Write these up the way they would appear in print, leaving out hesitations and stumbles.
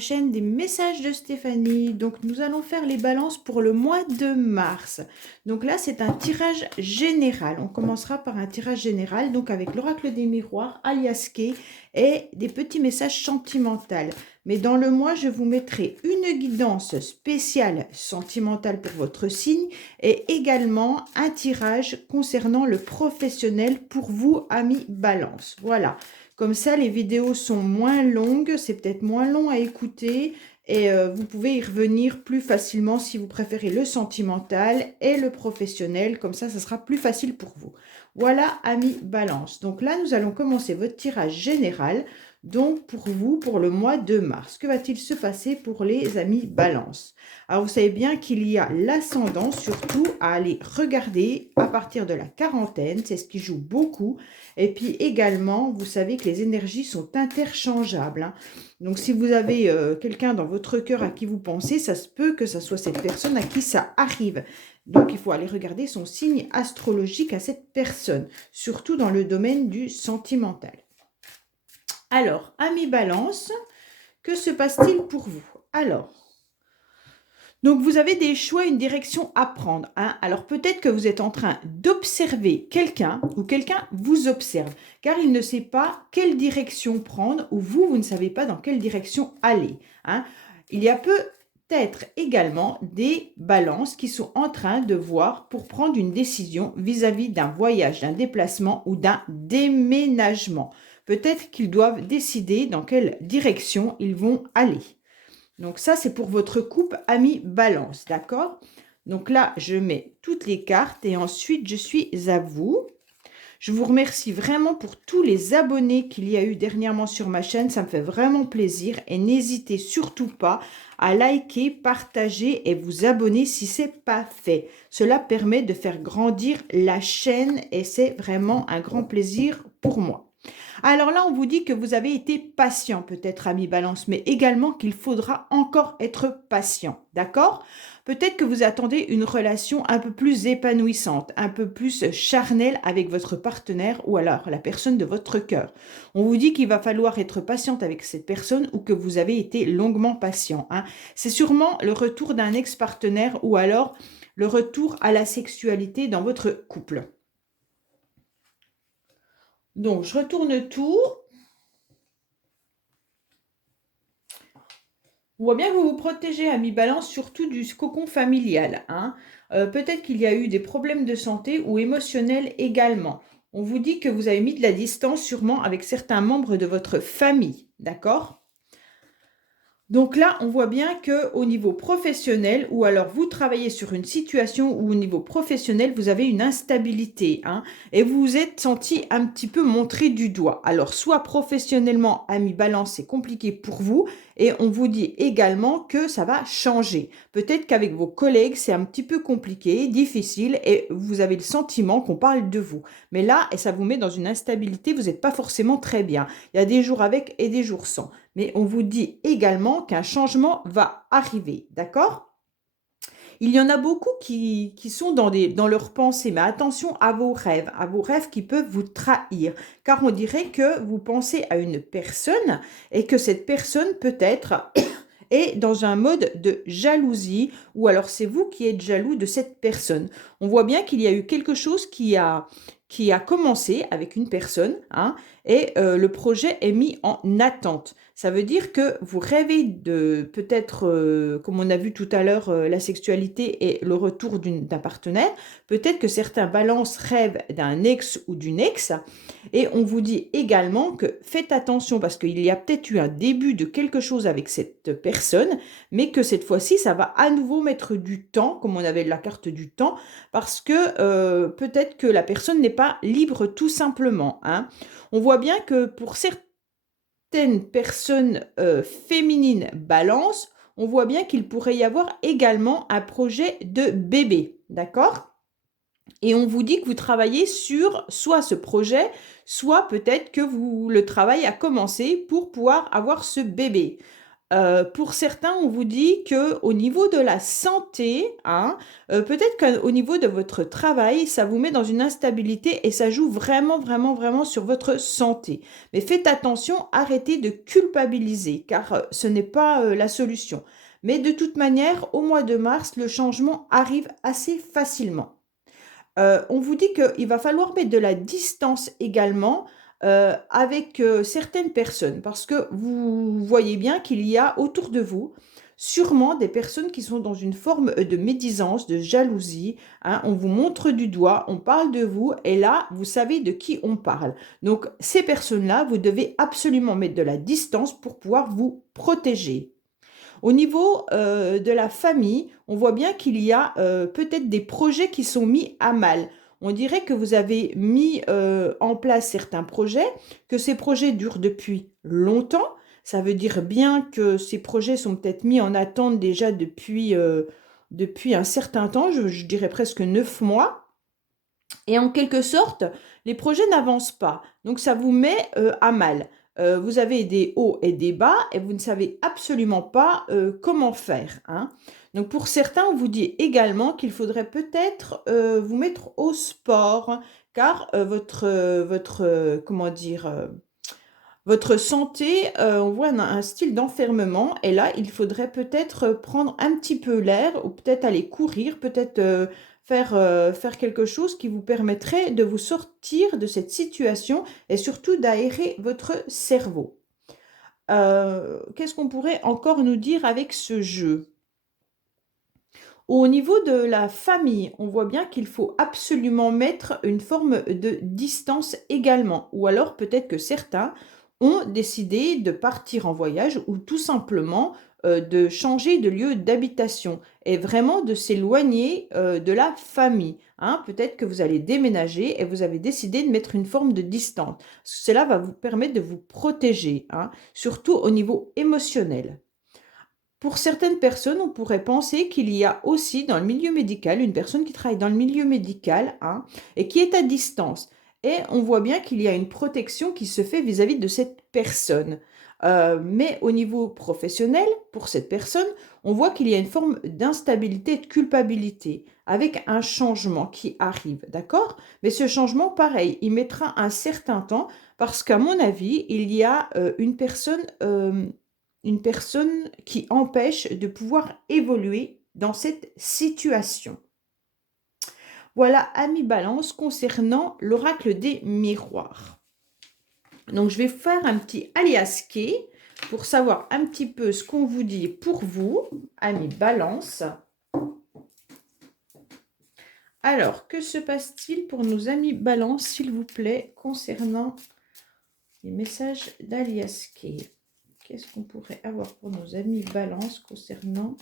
chaîne des messages de Stéphanie. Donc nous allons faire les balances pour le mois de mars. Donc là c'est un tirage général. On commencera par un tirage général, donc avec l'oracle des miroirs, alias Kay, et des petits messages sentimentaux. Mais dans le mois, je vous mettrai une guidance spéciale sentimentale pour votre signe et également un tirage concernant le professionnel pour vous, amis Balance. Voilà. Comme ça, les vidéos sont moins longues, c'est peut-être moins long à écouter et vous pouvez y revenir plus facilement si vous préférez le sentimental et le professionnel. Comme ça sera plus facile pour vous. Voilà, amis Balance. Donc là, nous allons commencer votre tirage général. Donc, pour vous, pour le mois de mars, que va-t-il se passer pour les amis Balance? Alors, vous savez bien qu'il y a l'ascendant, surtout à aller regarder à partir de la quarantaine. C'est ce qui joue beaucoup. Et puis également, vous savez que les énergies sont interchangeables, hein. Donc, si vous avez quelqu'un dans votre cœur à qui vous pensez, ça se peut que ce soit cette personne à qui ça arrive. Donc, il faut aller regarder son signe astrologique à cette personne, surtout dans le domaine du sentimental. Alors, amis Balance, que se passe-t-il pour vous? Alors, donc vous avez des choix, une direction à prendre, hein. Alors, peut-être que vous êtes en train d'observer quelqu'un ou quelqu'un vous observe, car il ne sait pas quelle direction prendre ou vous ne savez pas dans quelle direction aller, hein. Il y a peut-être également des balances qui sont en train de voir pour prendre une décision vis-à-vis d'un voyage, d'un déplacement ou d'un déménagement. Peut-être qu'ils doivent décider dans quelle direction ils vont aller. Donc ça, c'est pour votre couple ami Balance, d'accord? Donc là, je mets toutes les cartes et ensuite, je suis à vous. Je vous remercie vraiment pour tous les abonnés qu'il y a eu dernièrement sur ma chaîne. Ça me fait vraiment plaisir. Et n'hésitez surtout pas à liker, partager et vous abonner si ce n'est pas fait. Cela permet de faire grandir la chaîne et c'est vraiment un grand plaisir pour moi. Alors là, on vous dit que vous avez été patient, peut-être, ami Balance, mais également qu'il faudra encore être patient, d'accord? Peut-être que vous attendez une relation un peu plus épanouissante, un peu plus charnelle avec votre partenaire ou alors la personne de votre cœur. On vous dit qu'il va falloir être patiente avec cette personne ou que vous avez été longuement patient, hein. C'est sûrement le retour d'un ex-partenaire ou alors le retour à la sexualité dans votre couple. Donc, je retourne tout. On voit bien que vous vous protégez, ami Balance, surtout du cocon familial, hein. Peut-être qu'il y a eu des problèmes de santé ou émotionnels également. On vous dit que vous avez mis de la distance sûrement avec certains membres de votre famille, d'accord? Donc là, on voit bien qu'au niveau professionnel, ou alors vous travaillez sur une situation où au niveau professionnel, vous avez une instabilité, hein, et vous vous êtes senti un petit peu montré du doigt. Alors, soit professionnellement, ami Balance, c'est compliqué pour vous, et on vous dit également que ça va changer. Peut-être qu'avec vos collègues, c'est un petit peu compliqué, difficile, et vous avez le sentiment qu'on parle de vous. Mais là, et ça vous met dans une instabilité, vous n'êtes pas forcément très bien. Il y a des jours avec et des jours sans. Mais on vous dit également qu'un changement va arriver, d'accord? Il y en a beaucoup qui sont dans leurs pensées, mais attention à vos rêves qui peuvent vous trahir, car on dirait que vous pensez à une personne et que cette personne peut-être est dans un mode de jalousie, ou alors c'est vous qui êtes jaloux de cette personne. On voit bien qu'il y a eu quelque chose qui a commencé avec une personne, hein, et le projet est mis en attente. Ça veut dire que vous rêvez de peut-être, comme on a vu tout à l'heure, la sexualité et le retour d'un partenaire. Peut-être que certains balances rêvent d'un ex ou d'une ex. Et on vous dit également que faites attention parce qu'il y a peut-être eu un début de quelque chose avec cette personne, mais que cette fois-ci, ça va à nouveau mettre du temps, comme on avait la carte du temps, parce que peut-être que la personne n'est pas libre tout simplement, hein. On voit bien que pour certaines personnes féminines Balance, on voit bien qu'il pourrait y avoir également un projet de bébé, d'accord? Et on vous dit que vous travaillez sur soit ce projet, soit peut-être que le travail a commencé pour pouvoir avoir ce bébé. Pour certains, on vous dit qu'au niveau de la santé, hein, peut-être qu'au niveau de votre travail, ça vous met dans une instabilité et ça joue vraiment, vraiment, vraiment sur votre santé. Mais faites attention, arrêtez de culpabiliser, car ce n'est pas la solution. Mais de toute manière, au mois de mars, le changement arrive assez facilement. On vous dit qu'il va falloir mettre de la distance également avec certaines personnes parce que vous voyez bien qu'il y a autour de vous sûrement des personnes qui sont dans une forme de médisance, de jalousie, hein. On vous montre du doigt, on parle de vous et là, vous savez de qui on parle. Donc, ces personnes-là, vous devez absolument mettre de la distance pour pouvoir vous protéger. Au niveau de la famille, on voit bien qu'il y a peut-être des projets qui sont mis à mal. On dirait que vous avez mis en place certains projets, que ces projets durent depuis longtemps. Ça veut dire bien que ces projets sont peut-être mis en attente déjà depuis un certain temps, je dirais presque 9 mois. Et en quelque sorte, les projets n'avancent pas. Donc ça vous met à mal. Vous avez des hauts et des bas et vous ne savez absolument pas comment faire, hein. Donc pour certains, on vous dit également qu'il faudrait peut-être vous mettre au sport, car comment dire, votre santé, on voit un style d'enfermement et là, il faudrait peut-être prendre un petit peu l'air ou peut-être aller courir, peut-être faire quelque chose qui vous permettrait de vous sortir de cette situation et surtout d'aérer votre cerveau. Qu'est-ce qu'on pourrait encore nous dire avec ce jeu? Au niveau de la famille, on voit bien qu'il faut absolument mettre une forme de distance également. Ou alors peut-être que certains ont décidé de partir en voyage ou tout simplement de changer de lieu d'habitation et vraiment de s'éloigner de la famille, hein. Peut-être que vous allez déménager et vous avez décidé de mettre une forme de distance. Cela va vous permettre de vous protéger, hein, surtout au niveau émotionnel. Pour certaines personnes, on pourrait penser qu'il y a aussi dans le milieu médical une personne qui travaille dans le milieu médical, hein, et qui est à distance. Et on voit bien qu'il y a une protection qui se fait vis-à-vis de cette personne. Mais au niveau professionnel, pour cette personne, on voit qu'il y a une forme d'instabilité et de culpabilité avec un changement qui arrive, d'accord? Mais ce changement, pareil, il mettra un certain temps parce qu'à mon avis, il y a une personne qui empêche de pouvoir évoluer dans cette situation. Voilà, amis Balance, concernant l'oracle des miroirs. Donc, je vais faire un petit alias key pour savoir un petit peu ce qu'on vous dit pour vous, amis Balance. Alors, que se passe-t-il pour nos amis Balance, s'il vous plaît, concernant les messages d'alias key? Qu'est-ce qu'on pourrait avoir pour nos amis Balance concernant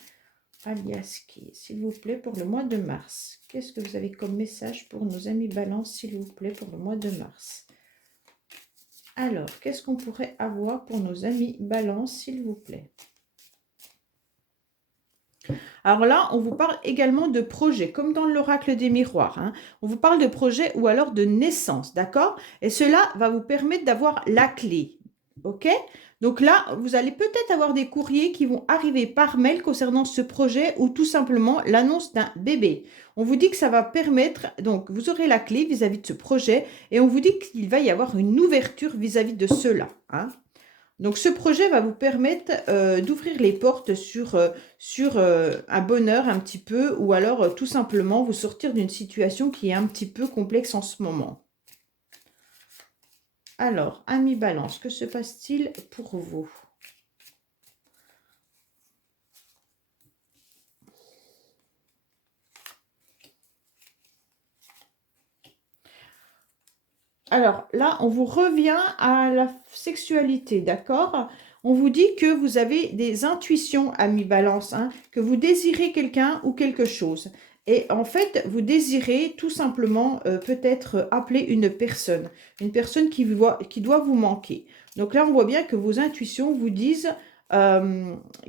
alias key, s'il vous plaît, pour le mois de mars? Qu'est-ce que vous avez comme message pour nos amis Balance, s'il vous plaît, pour le mois de mars? Alors, qu'est-ce qu'on pourrait avoir pour nos amis Balance, s'il vous plaît? Alors là, on vous parle également de projet, comme dans l'oracle des miroirs, hein. On vous parle de projet ou alors de naissance, d'accord? Et cela va vous permettre d'avoir la clé, ok? Donc là, vous allez peut-être avoir des courriers qui vont arriver par mail concernant ce projet ou tout simplement l'annonce d'un bébé. On vous dit que ça va permettre, donc vous aurez la clé vis-à-vis de ce projet et on vous dit qu'il va y avoir une ouverture vis-à-vis de cela, hein. Donc, ce projet va vous permettre d'ouvrir les portes sur un bonheur un petit peu ou alors tout simplement vous sortir d'une situation qui est un petit peu complexe en ce moment. Alors, amis Balance, que se passe-t-il pour vous? Alors là, on vous revient à la sexualité, d'accord? On vous dit que vous avez des intuitions, amis Balance, hein, que vous désirez quelqu'un ou quelque chose. Et en fait, vous désirez tout simplement peut-être appeler une personne qui doit vous manquer. Donc là, on voit bien que vos intuitions vous disent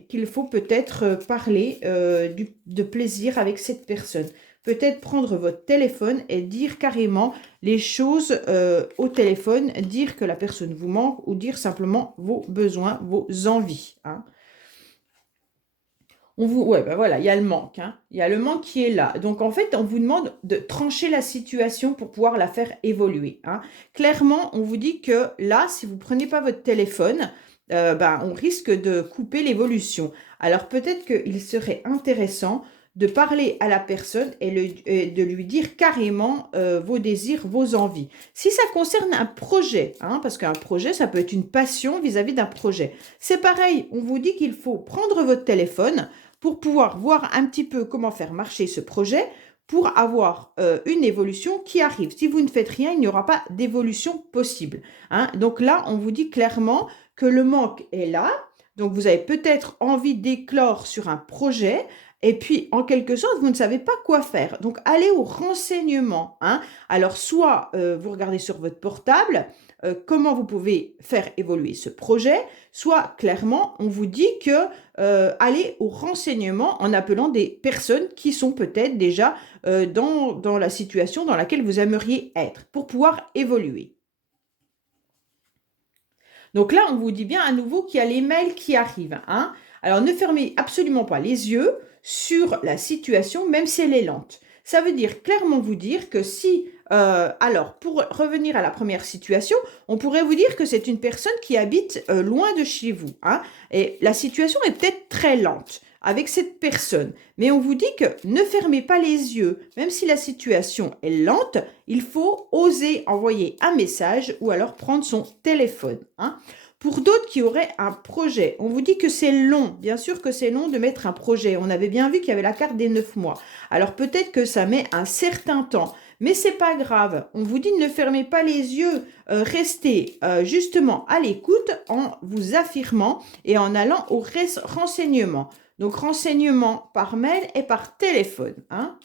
qu'il faut peut-être parler de plaisir avec cette personne. Peut-être prendre votre téléphone et dire carrément les choses au téléphone, dire que la personne vous manque ou dire simplement vos besoins, vos envies, hein. Ouais, ben voilà, il y a le manque, hein. Il y a le manque qui est là. Donc, en fait, on vous demande de trancher la situation pour pouvoir la faire évoluer, hein. Clairement, on vous dit que là, si vous ne prenez pas votre téléphone, ben, on risque de couper l'évolution. Alors, peut-être qu'il serait intéressant de parler à la personne et de lui dire carrément vos désirs, vos envies. Si ça concerne un projet, hein, parce qu'un projet, ça peut être une passion vis-à-vis d'un projet. C'est pareil, on vous dit qu'il faut prendre votre téléphone pour pouvoir voir un petit peu comment faire marcher ce projet pour avoir une évolution qui arrive. Si vous ne faites rien, il n'y aura pas d'évolution possible, hein. Donc là, on vous dit clairement que le manque est là. Donc vous avez peut-être envie d'éclore sur un projet et puis en quelque sorte, vous ne savez pas quoi faire. Donc allez au renseignement, hein. Alors soit vous regardez sur votre portable comment vous pouvez faire évoluer ce projet, soit clairement on vous dit que allez au renseignement en appelant des personnes qui sont peut-être déjà dans la situation dans laquelle vous aimeriez être pour pouvoir évoluer. Donc là, on vous dit bien à nouveau qu'il y a les mails qui arrivent, hein. Alors ne fermez absolument pas les yeux sur la situation, même si elle est lente. Ça veut dire clairement vous dire que si, alors pour revenir à la première situation, on pourrait vous dire que c'est une personne qui habite loin de chez vous, hein, et la situation est peut-être très lente avec cette personne. Mais on vous dit que ne fermez pas les yeux, même si la situation est lente, il faut oser envoyer un message ou alors prendre son téléphone, hein. Pour d'autres qui auraient un projet, on vous dit que c'est long. Bien sûr que c'est long de mettre un projet. On avait bien vu qu'il y avait la carte des 9 mois. Alors peut-être que ça met un certain temps. Mais c'est pas grave. On vous dit ne fermez pas les yeux. Restez justement à l'écoute en vous affirmant et en allant au renseignement. Donc renseignement par mail et par téléphone, hein.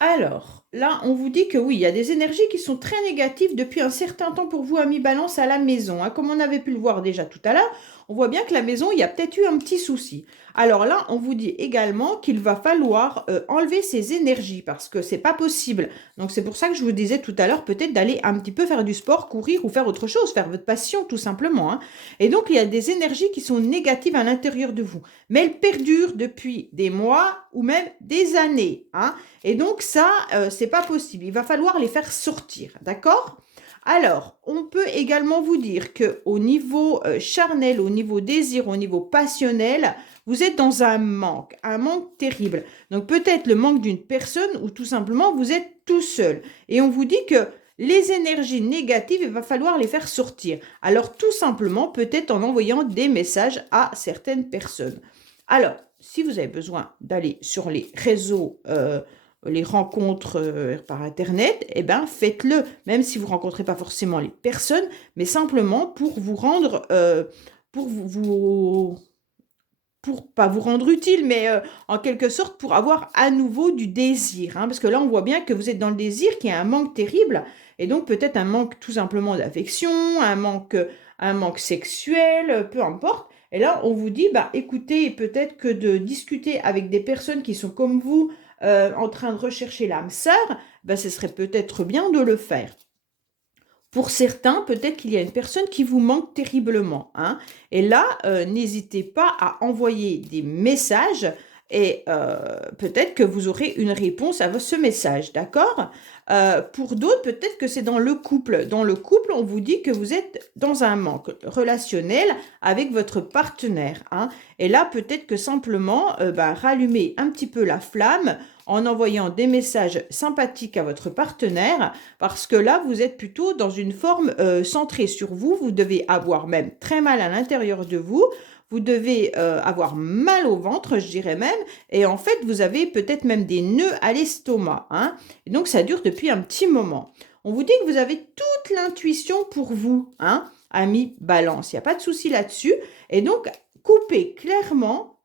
Alors, là, on vous dit que oui, il y a des énergies qui sont très négatives depuis un certain temps pour vous, amis Balance, à la maison, hein. Comme on avait pu le voir déjà tout à l'heure, on voit bien que la maison, il y a peut-être eu un petit souci. Alors là, on vous dit également qu'il va falloir enlever ces énergies parce que c'est pas possible. Donc c'est pour ça que je vous disais tout à l'heure peut-être d'aller un petit peu faire du sport, courir ou faire autre chose, faire votre passion tout simplement, hein. Et donc il y a des énergies qui sont négatives à l'intérieur de vous, mais elles perdurent depuis des mois ou même des années, hein. Et donc ça, c'est pas possible. Il va falloir les faire sortir, d'accord? Alors, on peut également vous dire que au niveau charnel, au niveau désir, au niveau passionnel, vous êtes dans un manque terrible. Donc peut-être le manque d'une personne ou tout simplement vous êtes tout seul. Et on vous dit que les énergies négatives, il va falloir les faire sortir. Alors tout simplement, peut-être en envoyant des messages à certaines personnes. Alors, si vous avez besoin d'aller sur les réseaux les rencontres par Internet, eh ben, faites-le, même si vous ne rencontrez pas forcément les personnes, mais simplement pour vous rendre, pour pour pas vous rendre utile, mais en quelque sorte pour avoir à nouveau du désir, hein, parce que là, on voit bien que vous êtes dans le désir, qu'il y a un manque terrible, et donc peut-être un manque tout simplement d'affection, un manque sexuel, peu importe. Et là, on vous dit, bah, écoutez, peut-être que de discuter avec des personnes qui sont comme vous, en train de rechercher l'âme sœur, bah, ce serait peut-être bien de le faire. Pour certains, peut-être qu'il y a une personne qui vous manque terriblement, hein. Et là, n'hésitez pas à envoyer des messages et peut-être que vous aurez une réponse à ce message, d'accord? Pour d'autres, peut-être que c'est dans le couple. Dans le couple, on vous dit que vous êtes dans un manque relationnel avec votre partenaire, hein. Et là, peut-être que simplement, rallumer un petit peu la flamme en envoyant des messages sympathiques à votre partenaire, parce que là, vous êtes plutôt dans une forme centrée sur vous. Vous devez avoir même très mal à l'intérieur de vous. Vous devez avoir mal au ventre, je dirais même. Et en fait, vous avez peut-être même des nœuds à l'estomac, hein. Et donc, ça dure depuis un petit moment. On vous dit que vous avez toute l'intuition pour vous, hein, ami Balance. Il n'y a pas de souci là-dessus. Et donc, coupez clairement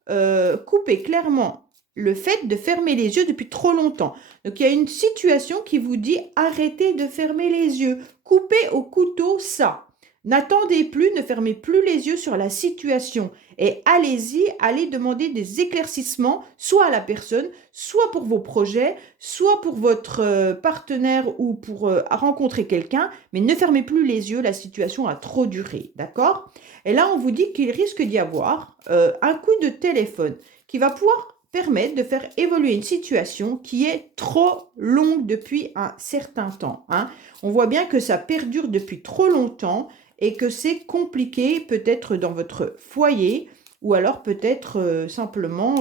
le fait de fermer les yeux depuis trop longtemps. Donc, il y a une situation qui vous dit arrêtez de fermer les yeux. Coupez au couteau ça. N'attendez plus, ne fermez plus les yeux sur la situation et allez-y, allez demander des éclaircissements, soit à la personne, soit pour vos projets, soit pour votre partenaire ou pour rencontrer quelqu'un, mais ne fermez plus les yeux, la situation a trop duré, d'accord? Et là, on vous dit qu'il risque d'y avoir un coup de téléphone qui va pouvoir permettre de faire évoluer une situation qui est trop longue depuis un certain temps, hein. On voit bien que ça perdure depuis trop longtemps et que c'est compliqué peut-être dans votre foyer ou alors peut-être simplement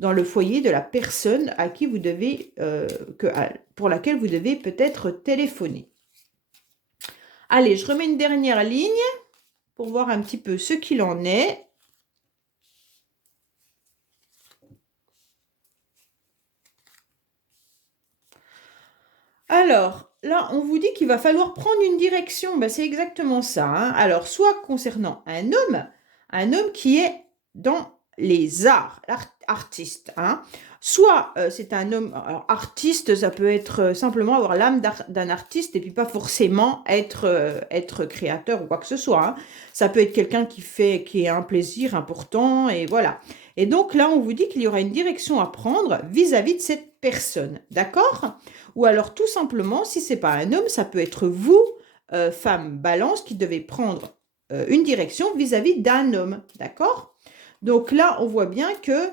dans le foyer de la personne à qui vous devez, pour laquelle vous devez peut-être téléphoner. Allez, je remets une dernière ligne pour voir un petit peu ce qu'il en est. Alors, là, on vous dit qu'il va falloir prendre une direction. Ben, c'est exactement ça, hein. Alors, soit concernant un homme qui est dans les arts, artiste, hein. Soit c'est un homme, alors artiste, ça peut être simplement avoir l'âme d'un artiste et puis pas forcément être créateur ou quoi que ce soit, hein. Ça peut être quelqu'un qui a un plaisir important et voilà. Et donc là, on vous dit qu'il y aura une direction à prendre vis-à-vis de cette personne, d'accord? Ou alors tout simplement, si c'est pas un homme, ça peut être vous, femme balance, qui devez prendre une direction vis-à-vis d'un homme, d'accord? Donc là, on voit bien que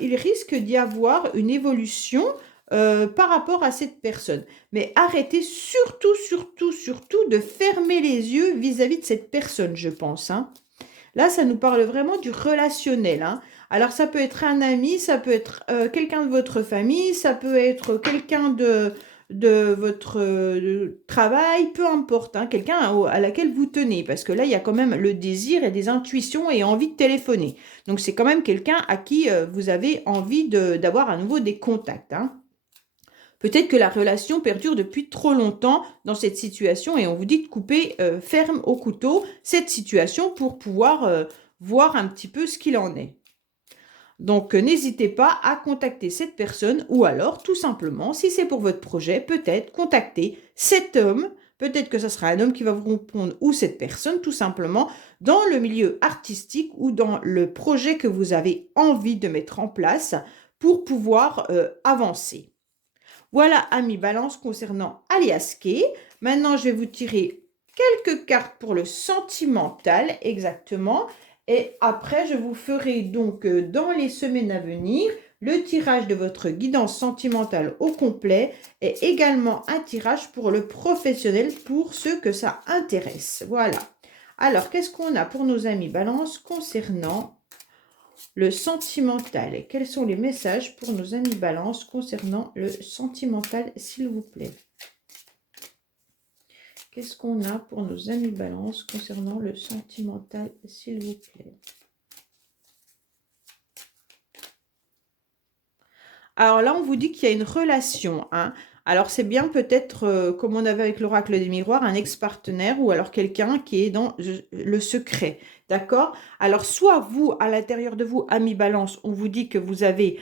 il risque d'y avoir une évolution par rapport à cette personne. Mais arrêtez surtout, surtout, surtout de fermer les yeux vis-à-vis de cette personne, je pense, hein. Là, ça nous parle vraiment du relationnel, hein. Alors, ça peut être un ami, ça peut être quelqu'un de votre famille, ça peut être quelqu'un de votre travail, peu importe, hein, quelqu'un à laquelle vous tenez. Parce que là, il y a quand même le désir et des intuitions et envie de téléphoner. Donc, c'est quand même quelqu'un à qui vous avez envie d'avoir à nouveau des contacts, hein. Peut-être que la relation perdure depuis trop longtemps dans cette situation et on vous dit de couper ferme au couteau cette situation pour pouvoir voir un petit peu ce qu'il en est. Donc, n'hésitez pas à contacter cette personne ou alors, tout simplement, si c'est pour votre projet, peut-être contacter cet homme. Peut-être que ce sera un homme qui va vous répondre ou cette personne, tout simplement, dans le milieu artistique ou dans le projet que vous avez envie de mettre en place pour pouvoir avancer. Voilà, amis balance, concernant Alias Kay. Maintenant, je vais vous tirer quelques cartes pour le sentimental, exactement. Et après, je vous ferai donc dans les semaines à venir le tirage de votre guidance sentimentale au complet et également un tirage pour le professionnel pour ceux que ça intéresse. Voilà. Alors, qu'est-ce qu'on a pour nos amis balance concernant le sentimental? Et quels sont les messages pour nos amis balance concernant le sentimental, s'il vous plaît? Qu'est-ce qu'on a pour nos amis balance concernant le sentimental, s'il vous plaît? Alors là, on vous dit qu'il y a une relation, hein. Alors, c'est bien peut-être, comme on avait avec l'oracle des miroirs, un ex-partenaire ou alors quelqu'un qui est dans le secret, d'accord? Alors, soit vous, à l'intérieur de vous, ami balance, on vous dit que vous avez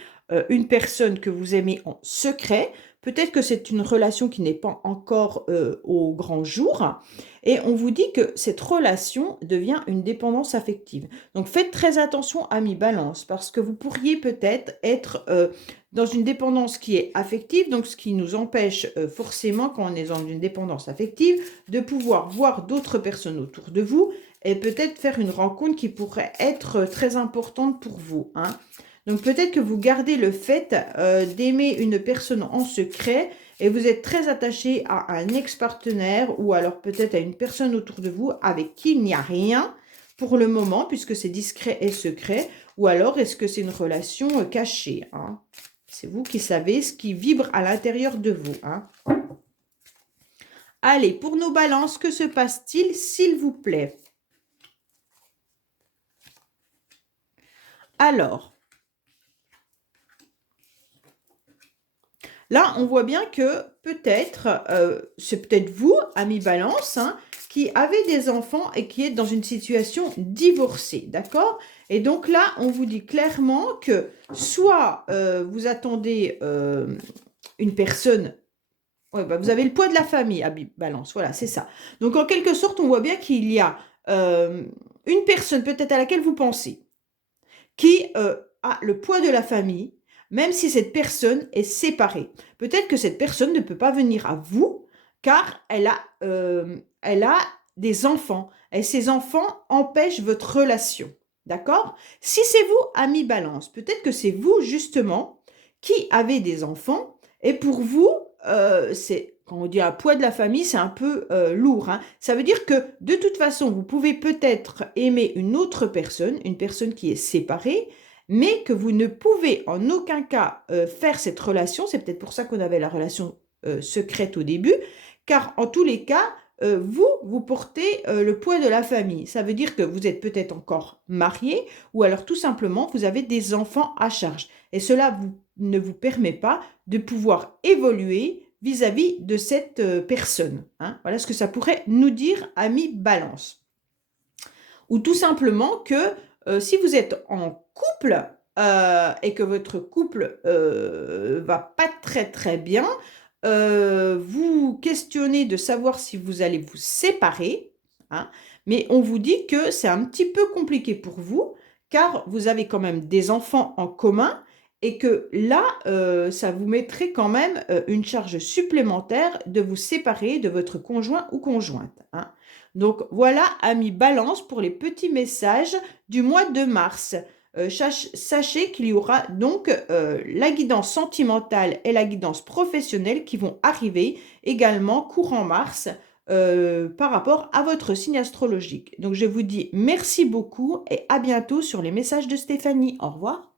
une personne que vous aimez en secret. Peut-être que c'est une relation qui n'est pas encore au grand jour. Et on vous dit que cette relation devient une dépendance affective. Donc, faites très attention, ami balance, parce que vous pourriez peut-être être dans une dépendance qui est affective, donc ce qui nous empêche forcément, quand on est dans une dépendance affective, de pouvoir voir d'autres personnes autour de vous et peut-être faire une rencontre qui pourrait être très importante pour vous, hein. Donc peut-être que vous gardez le fait d'aimer une personne en secret et vous êtes très attaché à un ex-partenaire ou alors peut-être à une personne autour de vous avec qui il n'y a rien pour le moment, puisque c'est discret et secret, ou alors est-ce que c'est une relation cachée, hein? C'est vous qui savez ce qui vibre à l'intérieur de vous, hein. Allez, pour nos balances, que se passe-t-il, s'il vous plaît? Alors, là, on voit bien que peut-être, c'est peut-être vous, ami balance, hein, qui avez des enfants et qui êtes dans une situation divorcée, d'accord? Et donc là, on vous dit clairement que soit vous attendez une personne Ouais, bah, vous avez le poids de la famille, Ami Balance. Voilà, c'est ça. Donc, en quelque sorte, on voit bien qu'il y a une personne peut-être à laquelle vous pensez qui a le poids de la famille, même si cette personne est séparée. Peut-être que cette personne ne peut pas venir à vous car elle a des enfants et ces enfants empêchent votre relation. D'accord? Si c'est vous, ami Balance, peut-être que c'est vous justement qui avez des enfants et pour vous, c'est quand on dit un poids de la famille, c'est un peu lourd, hein. Ça veut dire que de toute façon, vous pouvez peut-être aimer une personne qui est séparée, mais que vous ne pouvez en aucun cas faire cette relation. C'est peut-être pour ça qu'on avait la relation secrète au début, car en tous les cas, vous portez le poids de la famille. Ça veut dire que vous êtes peut-être encore marié, ou alors tout simplement, vous avez des enfants à charge. Et cela ne vous permet pas de pouvoir évoluer vis-à-vis de cette personne, hein. Voilà ce que ça pourrait nous dire, ami Balance. Ou tout simplement que si vous êtes en couple et que votre couple va pas très très bien, vous questionnez de savoir si vous allez vous séparer, hein, mais on vous dit que c'est un petit peu compliqué pour vous, car vous avez quand même des enfants en commun et que là, ça vous mettrait quand même une charge supplémentaire de vous séparer de votre conjoint ou conjointe, hein. Donc voilà, amis Balance, pour les petits messages du mois de mars. Sachez qu'il y aura donc la guidance sentimentale et la guidance professionnelle qui vont arriver également courant mars par rapport à votre signe astrologique. Donc je vous dis merci beaucoup et à bientôt sur les messages de Stéphanie. Au revoir.